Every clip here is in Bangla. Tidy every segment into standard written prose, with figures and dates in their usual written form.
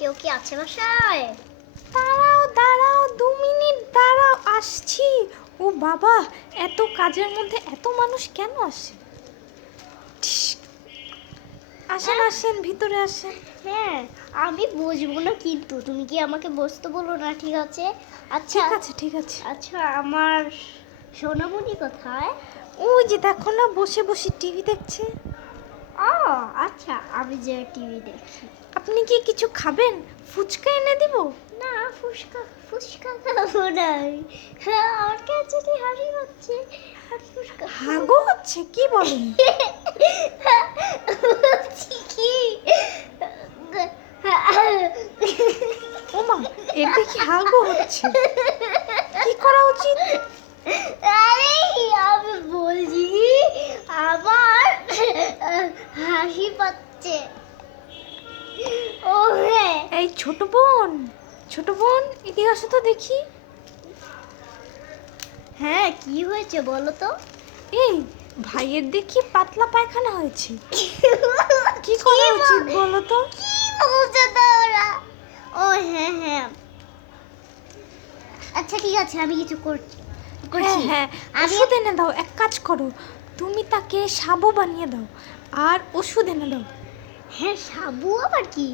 কেউ কি আছে বাসায়? দাঁড়াও দাঁড়াও 2 মিনিট দাঁড়াও, আসছি। ও বাবা, এত কাজের মধ্যে এত মানুষ কেন আসে? টিস, আসেন আসেন, ভিতরে আসেন। হ্যাঁ, আমি বসবো না কিন্তু তুমি কি আমাকে বসতে বলো না, ঠিক আছে? আচ্ছা ঠিক আছে ঠিক আছে। আচ্ছা, আমার সোনামণি কোথায়? ওই যে দেখো না, বসে বসে টিভি দেখছে। ও আচ্ছা, আমি যে টিভি দেখি। আপনি কি কিছু খাবেন? ফুচকা এনে দিব? না, ফুচকা ফুচকা খাবো না আমি। হ্যাঁ, আমার কাছে যে হাসি হচ্ছে আর ফুচকা হাগো হচ্ছে কি বলেন? বলছি কি? ওমা, এর দেখি হাগো হচ্ছে। কি করা উচিত? আরে আমি বলছি কি, আমার হাসি পাচ্ছে। ও হ্যাঁ, এই ছোট বোন, ছোট বোন, এদিকে আসো তো দেখি। হ্যাঁ কি হয়েছে বলো তো? এই ভাইয়ের দেখি পাতলা পায়খানা হয়েছে। কি করা উচিত বলো তো? কি বলছো তোরা? ও হ্যাঁ হ্যাঁ, আচ্ছা ঠিক আছে, আমি কিছু করছি। হ্যাঁ হ্যাঁ, আমি ওষুধ এনে দাও। এক কাজ করো, তুমি তাকে সাবু বানিয়ে দাও আর ওষুধ এনে দাও। হ্যাঁ, সাবু আবার কি?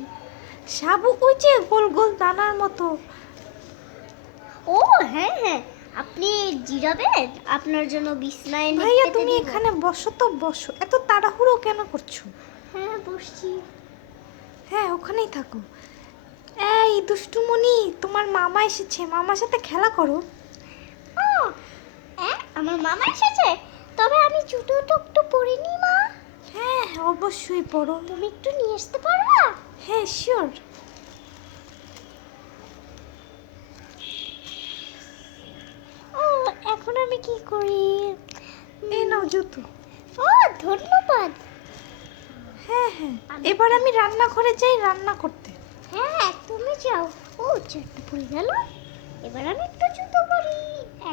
সাবু ওই যে গোল গোল দানার মতো। ও হ্যাঁ হ্যাঁ, আপনি জিরাবেন, আপনার জন্য বিছনায় এনে ভাইয়া পেতে তুমি দেব। এখানে বসো তো, বসো। এত তাড়াহুড়ো কেন করছো? হ্যাঁ বসছি। হ্যাঁ, ওখানেই থাকো। এই দুষ্টুমণি, তোমার মামা এসেছে, মামার সাথে খেলা করো। ও আমার মামা এসেছে, তবে আমি জুতোটা একটু পরিনি মা। হ্যাঁ হ্যাঁ, অবশ্যই পড়ো। তুমি একটু নিয়ে আসতে পারবা? হ্যাঁ শিওর। ও এখন আমি কি করি? এই নাও জুতো। ও ধন্যবাদ। হ্যাঁ হ্যাঁ, এবার আমি রান্নাঘরে যাই রান্না করতে। হ্যাঁ তুমি যাও। ও চারটে পড়ে গেল, এবার আমি একটু জুতো পরি।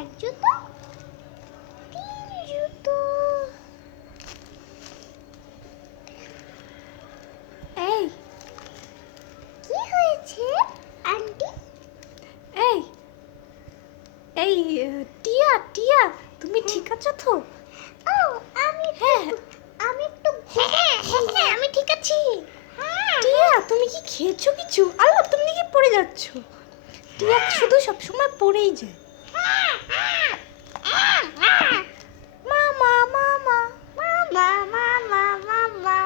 এক জুতো, তিন জুতো। এই কি হয়েছে আন্টি? এই এই টিয়া টিয়া, তুমি ঠিক আছো তো? ও আমি হ্যাঁ আমি একটু হ্যাঁ হ্যাঁ আমি ঠিক আছি। হ্যাঁ টিয়া, তুমি কি খেয়েছো কিছু? আল্লাহ, তুমি কি পড়ে যাচ্ছ? টিয়া শুধু সবসময় পড়েই যায়। মামা মামা। মামা মামা মামা।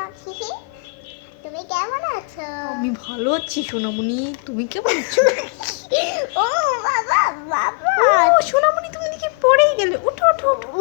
তুমি কেমন আছো? আমি ভালো আছি সোনামণি, তুমি কেমন আছো? ও বাবা বাবা। ও সোনামণি, তুমি দেখি পড়েই গেলে। উঠো উঠো উঠো।